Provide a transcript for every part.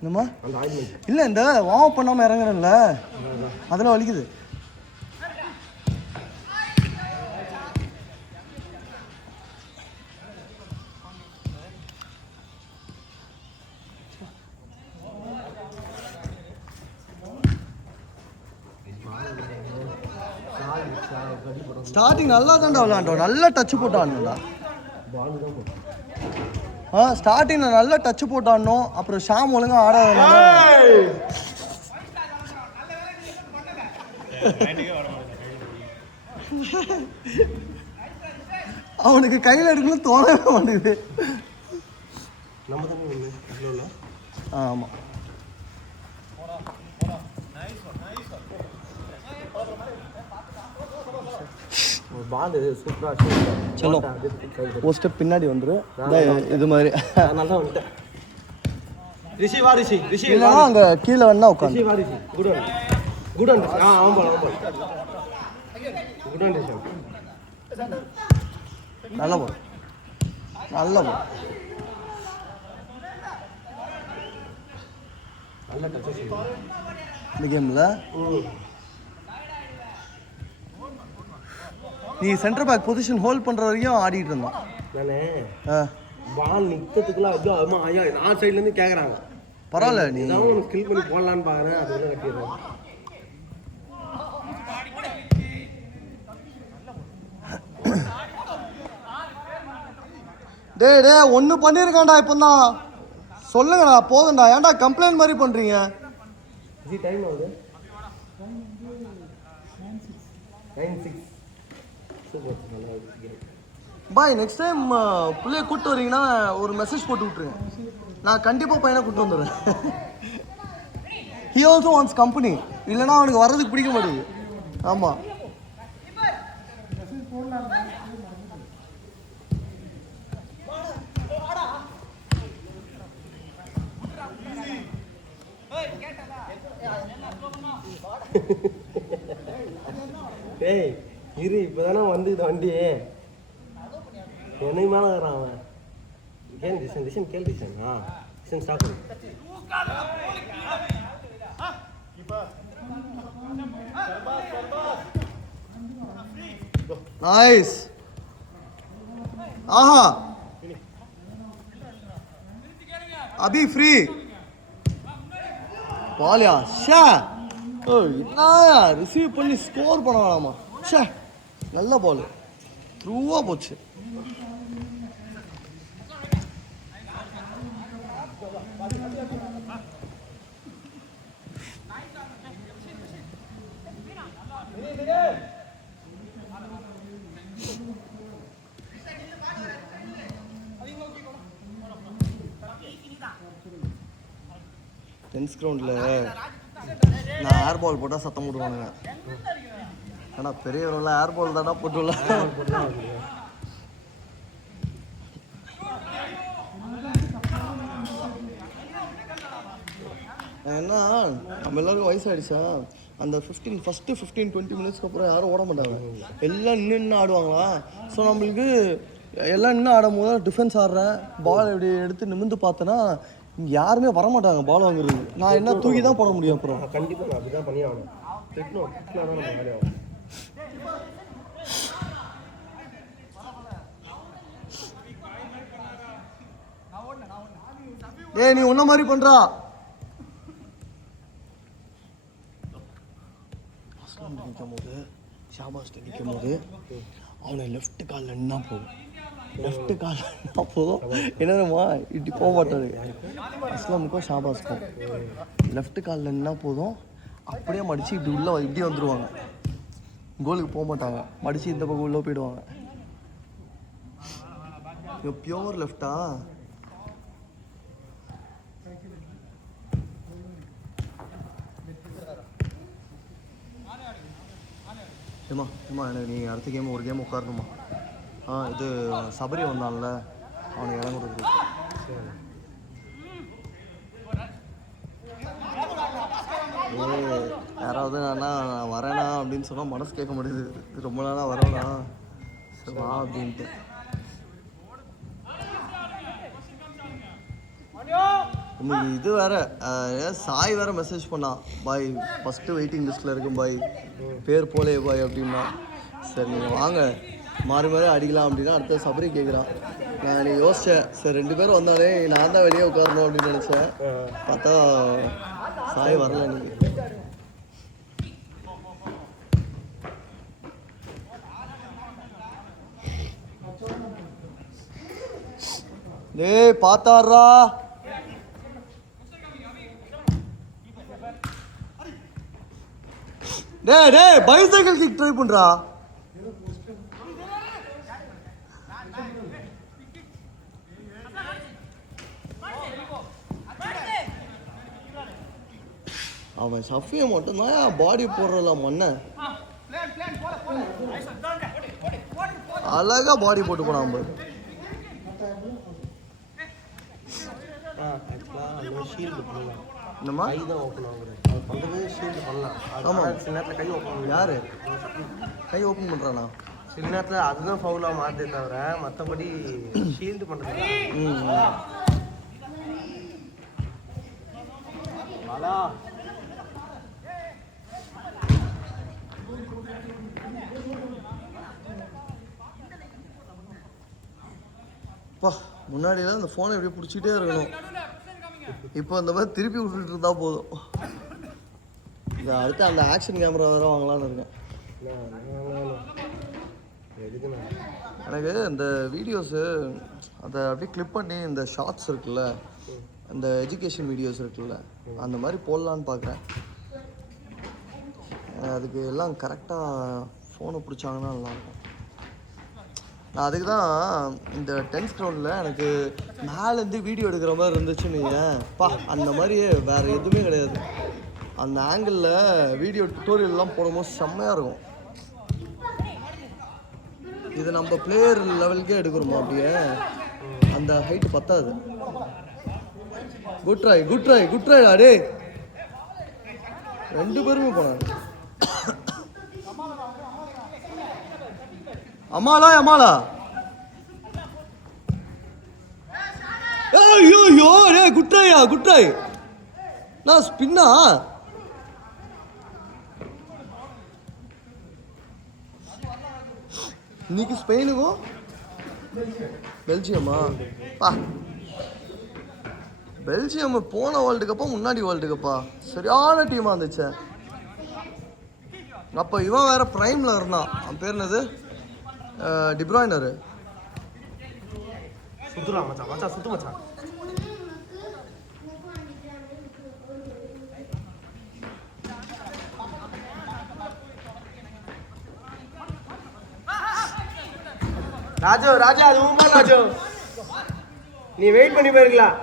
என்னம்மா இல்லை இந்த வார்ம் அப் பண்ணாமல் இறங்குறேன்ல அதெல்லாம் வலிக்குது. ஸ்டார்டிங் நல்லா தான்டா விளாண்டோம், நல்லா டச்சு போட்டு ஆடணும்டா. ஸ்டார்டிங்கில் நல்லா டச்சு போட்டு ஆடணும். அப்புறம் ஷாம் ஒழுங்காக ஆடாதனால அவனுக்கு கையில் எடுக்கணும் தோணவே மாட்டேங்குது. ஆமாம் சலோ ஒரு ஸ்டெப் பின்னாடி வந்துரு. இது மாதிரி அங்கே கீழே வேணா உட்காந்து நல்லா போடும், நல்லா போடும். இந்த கேமில் நீ சென்டர் பேக் பொசிஷன் ஹோல்ட் பண்ணுற வரைக்கும் ஆடிட்டு இருந்தோம். பால் நிற்கிறதுக்குலாம் நான் சைட்லேருந்து கேட்குறாங்க. பரவாயில்ல, நீ தான் உனக்கு கில் பண்ணி போடலான்னு பார்க்குறேன். அது வந்து கட்டிடுறோம். டே ஒன்று பண்ணியிருக்காண்டா. இப்போ தான் சொல்லுங்கடா, போதும்டா. ஏன்டா கம்ப்ளைண்ட் மாதிரி பண்ணுறீங்க? டைம் ஆகுது 9:06. பாய், நெக்ஸ்ட் டைம் பிள்ளைய கூப்பிட்டு வரீங்கன்னா ஒரு மெசேஜ் போட்டு விட்ருங்க. நான் கண்டிப்பாக பையனை கூப்பிட்டு வந்துடுறேன். He also wants company. இல்லைன்னா அவனுக்கு வர்றதுக்கு பிடிக்க மாட்டேங்குது. ஆமாம், டேய் இரு, இப்போதானே வந்துது வண்டி. என்னை மேலே இருக்கிறான் அவன். கேள் டிசன் கேள் டிசன். டிசன் ஸ்டாப் பண்ணு. நைஸ். ஆஹா, அபி ஃப்ரீ பாலியா. ஷே என்னயா ரிசீவ் பண்ணி ஸ்கோர் பண்ண வேணாமா? ஷே, நல்ல பால் த்ரூவா போச்சு. டென்ஸ் கிரவுண்டில் நான் ஏர் பால் போட்டால் சத்தம் போடுவானுங்க. ஆனால் பெரியவரெல்லாம் ஏர் பால் தானே போட்டுள்ள. ஏன்னா நம்ம எல்லாருக்கும் வயசாகிடுச்சா, அந்த ஃபஸ்ட்டு 15-20 மினிட்ஸ்க்கு அப்புறம் யாரும் ஓட மாட்டாங்க. எல்லாம் நின்று ஆடுவாங்களா. ஸோ நம்மளுக்கு எல்லாம் நின்று ஆடும் போது டிஃபென்ஸ் ஆடுறேன், பால் இப்படி எடுத்து நிமிந்து பார்த்தேன்னா யாருமே வரமாட்டாங்க பால் வாங்குறது. நான் என்ன தூக்கி தான் போட முடியும். அப்புறம் கண்டிப்பாக நான் அப்படி தான் பண்ணி ஆகணும். ஏய், நீ ஒன்ன மாதிரி பண்றா. நிற்கும் போது ஷாபாஸ் நிற்கும் போது அவனை லெஃப்ட் காலில் என்ன போதும், லெஃப்ட் காலில் என்ன போதும். என்னமா இப்படி போக மாட்டாரு. அஸ்லாமுக்கும் ஷாபாஸ்க்கும் லெஃப்ட் காலில் என்ன போதும், அப்படியே மடித்து இப்படி உள்ளே இப்படி வந்துடுவாங்க. கோலுக்கு போக மாட்டாங்க, மடித்து இந்த பக்கம் உள்ளே போயிடுவாங்க. பியோர் லெஃப்டா? ஏமா எனக்கு நீ அடுத்த கேம் ஒரு கேம் உட்காரணுமா? இது சபரி வந்தான்ல, அவனை இடம் கொடுக்குறது. யாராவது நான் வரேனா அப்படின்னு சொன்னால் மனசு கேட்க முடியுது. ரொம்ப நாளாக வரேனா வா அப்படின்ட்டு. உங்களுக்கு இது வேற சாய் வேற மெசேஜ் பண்ணான் பாய் ஃபஸ்ட்டு வெயிட்டிங் லிஸ்ட்டில் இருக்கும் பாய் பேர் போலே பாய் அப்படின்னா. சரி நீங்கள் வாங்க மாறி மாறி அடிக்கலாம் அப்படின்னா அடுத்த சபரி கேட்குறான். நான் நீ யோசித்தேன் சரி 2 பேரும் வந்தாலே நான் தான் வெளியே உட்காரணும் அப்படின்னு நினச்சேன். பார்த்தா சாய் வரல இன்னைக்கு. டேய் பார்த்தாரா டேய் பைசைக்கிள் கிக் ட்ரை பண்றா. அவன் சஃபியை மட்டும்தான் பாடி போடுறல மண்ண அழகா பாடி போட்டு போனான் பாரு. என்னம்மா யாரு கை ஓப்பன் பண்றானா? சில நேரத்தில் அதுதான் ஃபவுலாக மாற்றே தவிர மற்றபடி ஷீல்டு பண்ணுறது. முன்னாடியெல்லாம் இந்த ஃபோனை எப்படியே பிடிச்சிட்டே இருக்கணும். இப்போ அந்த மாதிரி திருப்பி விட்டுட்டு இருந்தா போதும். இந்த அடுத்து அந்த ஆக்ஷன் கேமரா வேறு வாங்கலான்னு இருக்கேன். எனக்கு இந்த வீடியோஸு அதை அப்படியே கிளிப் பண்ணி இந்த ஷார்ட்ஸ் இருக்குல்ல, அந்த எஜுகேஷன் வீடியோஸ் இருக்குல்ல, அந்த மாதிரி போடலான்னு பார்க்குறேன். அதுக்கு எல்லாம் கரெக்டாக ஃபோனை பிடிச்சாங்கன்னா நல்லாயிருக்கும். நான் அதுக்கு தான் இந்த டென்ஸ் கிரவுண்டில் எனக்கு மேலேருந்து வீடியோ எடுக்கிற மாதிரி இருந்துச்சுன்னு ஏன்ப்பா அந்த மாதிரியே வேறு எதுவுமே கிடையாது. அந்த ஆங்கிளில் வீடியோ டுட்டோரியல்லாம் போடும்போது செம்மையாக இருக்கும். இது நம்ம பிளேயர் லெவலுக்கே எடுக்கிறோமா அப்படியே அந்த ஹைட்டு பத்தாது. குட் ட்ரை அடே 2 பேருமே போனாங்க. அம்மாளா ஐயோ ரே குட் ட்ரை நான் ஸ்பின்னா. இன்னைக்கு ஸ்பெயினுக்கும் பெல்ஜியமா பெல்ஜியம் போன வேர்ல்டு கப்பா முன்னாடி வேர்ல்டு கப்பா சரியான டீமாக இருந்துச்சு. அப்போ இவன் வேற பிரைமில் இருந்தான். அவன் பேர் என்னது? டிப்ராய்னர். சுத்துறா மச்சான் சுத்து மச்சான். ராஜா அது உமா ராஜு, நீ வெயிட் பண்ணி போயிருக்கலாம்.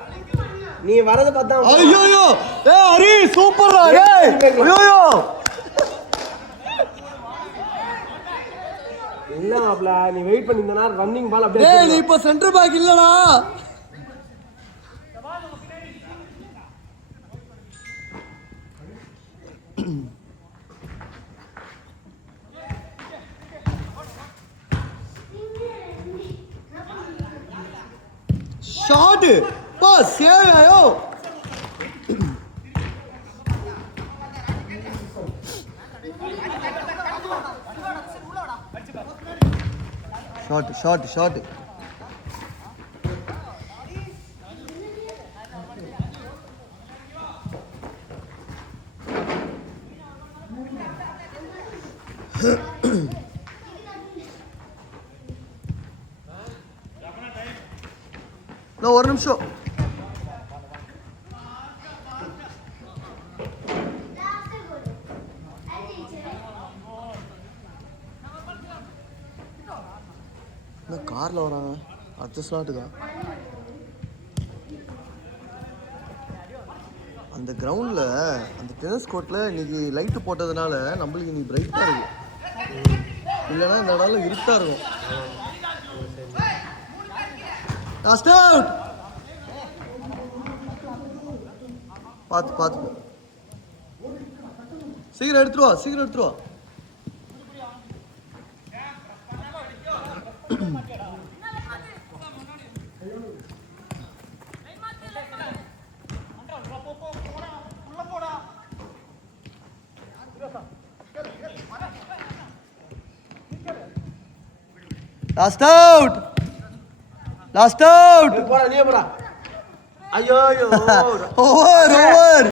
நீ வரத பார்த்தா ஐயோ ஹரி சூப்பர்ரா. ஐயோ என்ன மாப்ள, நீ வெயிட் பண்ணிருந்தனா ரன்னிங் பால் அப்படியே. நீ இப்ப சென்டர் பேக் இல்லடா. ஷாட் பாஸ் சேவ் ஆயோ. ஷாட் ஒரு நிமிஷம். காரில் வராங்க அடுத்த ஸ்லாட்டுக்கா. அந்த கிரவுண்டில் அந்த டென்னிஸ் கோர்ட்டில் இன்னைக்கு லைட்டு போட்டதுனால நம்மளுக்கு இன்னைக்கு பிரைட்டாக இருக்கு. இல்லைன்னா இந்த இடத்துல இருட்டாக இருக்கும். பார்த்து சீக்கிரம் எடுத்துருவா. லாஸ்ட் அவுட் லாஸ்ட் அவுட் போடா நீ போடா ஐயோ ஓவர் ஓவர்